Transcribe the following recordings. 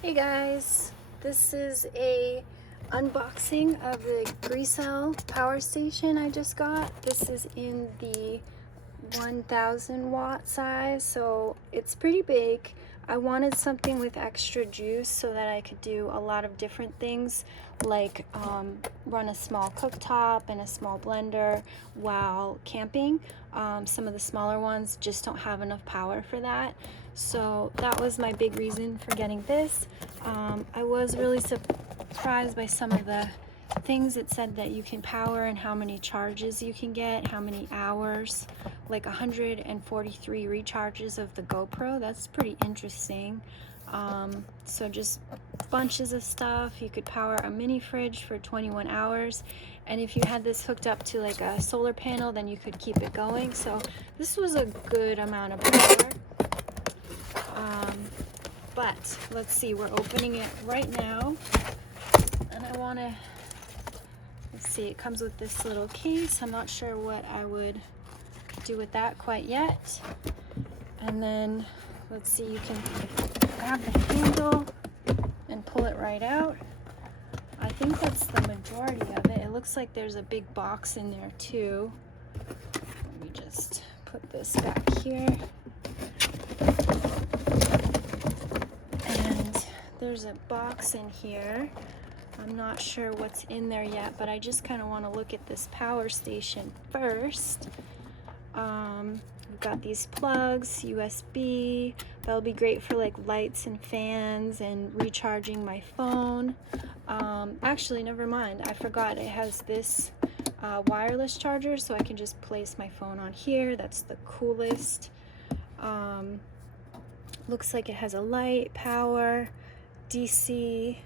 Hey guys, this is a unboxing of the Grecell power station I just got. This is in the 1000 watt size, so it's pretty big. I wanted something with extra juice so that I could do a lot of different things, like run a small cooktop and a small blender while camping. Some of the smaller ones just don't have enough power for that. So that was my big reason for getting this. I was really surprised by some of the things it said that you can power and how many charges you can get, how many hours, like 143 recharges of the GoPro. That's pretty interesting. So just bunches of stuff. You could power a mini fridge for 21 hours, and if you had this hooked up to like a solar panel, then you could keep it going. So this was a good amount of power. But let's see, we're opening it right now, and I want to, let's see, it comes with this little case. I'm not sure what I would do with that quite yet. And then let's see, you can grab the handle and pull it right out. I think that's the majority of it. It looks like there's a big box in there too. Let me just put this back here. And there's a box in here. I'm not sure what's in there yet, but I just kind of want to look at this power station first. We've got these plugs, USB. That'll be great for like lights and fans and recharging my phone. Actually, never mind. I forgot it has this wireless charger, so I can just place my phone on here. That's the coolest. Looks like it has a light, power, DC.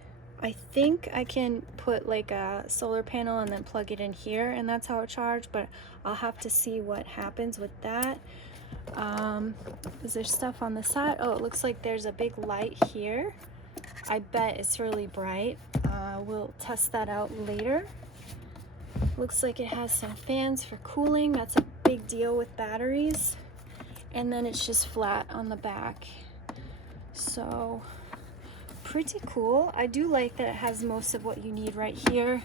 I think I can put like a solar panel and then plug it in here, and that's how it charges, but I'll have to see what happens with that. Is there stuff on the side? Oh, it looks like there's a big light here. I bet it's really bright. We'll test that out later. Looks like it has some fans for cooling. That's a big deal with batteries. And then it's just flat on the back. So pretty cool. I do like that it has most of what you need right here,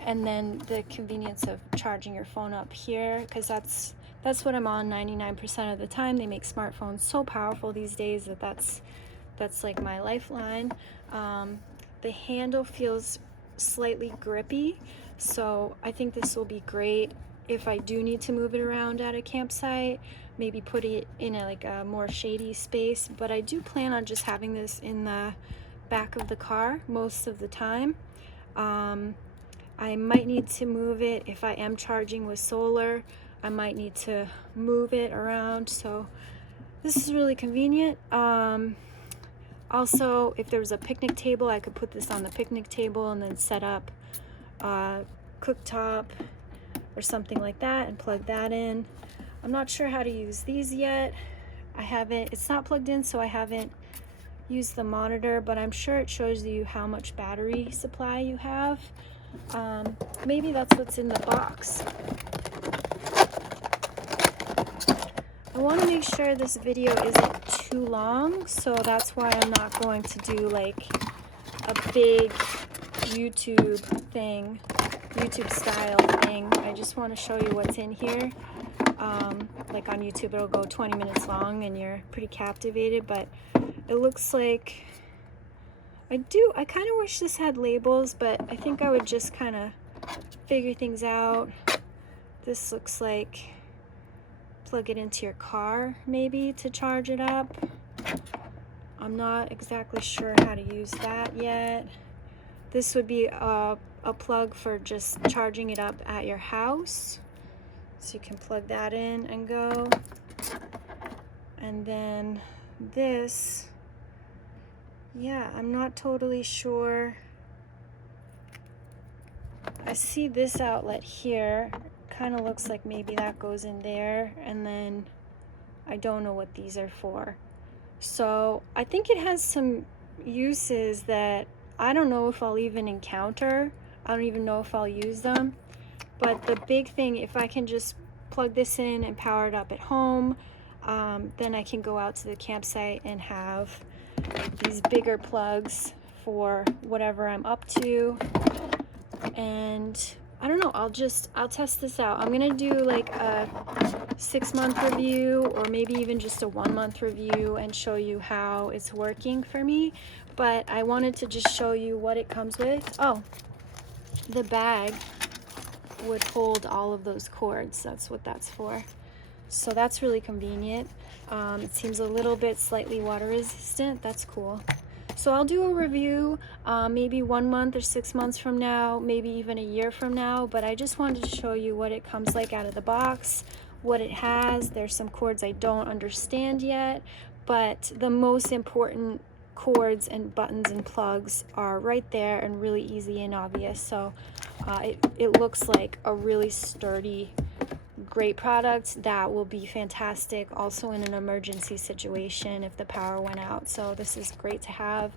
and then the convenience of charging your phone up here, because that's what I'm on 99% of the time. They make smartphones so powerful these days that that's like my lifeline. The handle feels slightly grippy, so I think this will be great if I do need to move it around at a campsite, maybe put it in like a more shady space. But I do plan on just having this in the back of the car most of the time. I might need to move it if I am charging with solar. I might need to move it around, so this is really convenient. Also, if there was a picnic table, I could put this on the picnic table and then set up a cooktop or something like that and plug that in. I'm not sure how to use these yet. It's not plugged in, so I haven't used the monitor, but I'm sure it shows you how much battery supply you have. Maybe that's what's in the box. I want to make sure this video isn't too long, so that's why I'm not going to do like a big YouTube style thing. I just want to show you what's in here. Like on YouTube it'll go 20 minutes long and you're pretty captivated, but it looks like I kind of wish this had labels, but I think I would just kind of figure things out. This looks like plug it into your car maybe to charge it up. I'm not exactly sure how to use that yet. This would be a plug for just charging it up at your house, so you can plug that in and go. And then this, yeah, I'm not totally sure. I see this outlet here, kind of looks like maybe that goes in there, and then I don't know what these are for. So I think it has some uses that I don't know if I'll even encounter. I don't even know if I'll use them. But the big thing, if I can just plug this in and power it up at home, then I can go out to the campsite and have these bigger plugs for whatever I'm up to. And I don't know, I'll test this out. I'm gonna do like a 6-month review, or maybe even just a 1-month review, and show you how it's working for me. But I wanted to just show you what it comes with. Oh, the bag would hold all of those cords. That's what that's for. So that's really convenient. It seems a little bit slightly water resistant. That's cool. So I'll do a review maybe 1 month or 6 months from now, maybe even a year from now, but I just wanted to show you what it comes like out of the box, what it has. There's some cords I don't understand yet, but the most important cords and buttons and plugs are right there and really easy and obvious. So it looks like a really sturdy, great product that will be fantastic also in an emergency situation if the power went out. So this is great to have.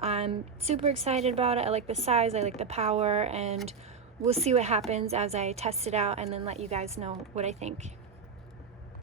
I'm super excited about it. I like the size, I like the power, and we'll see what happens as I test it out and then let you guys know what I think.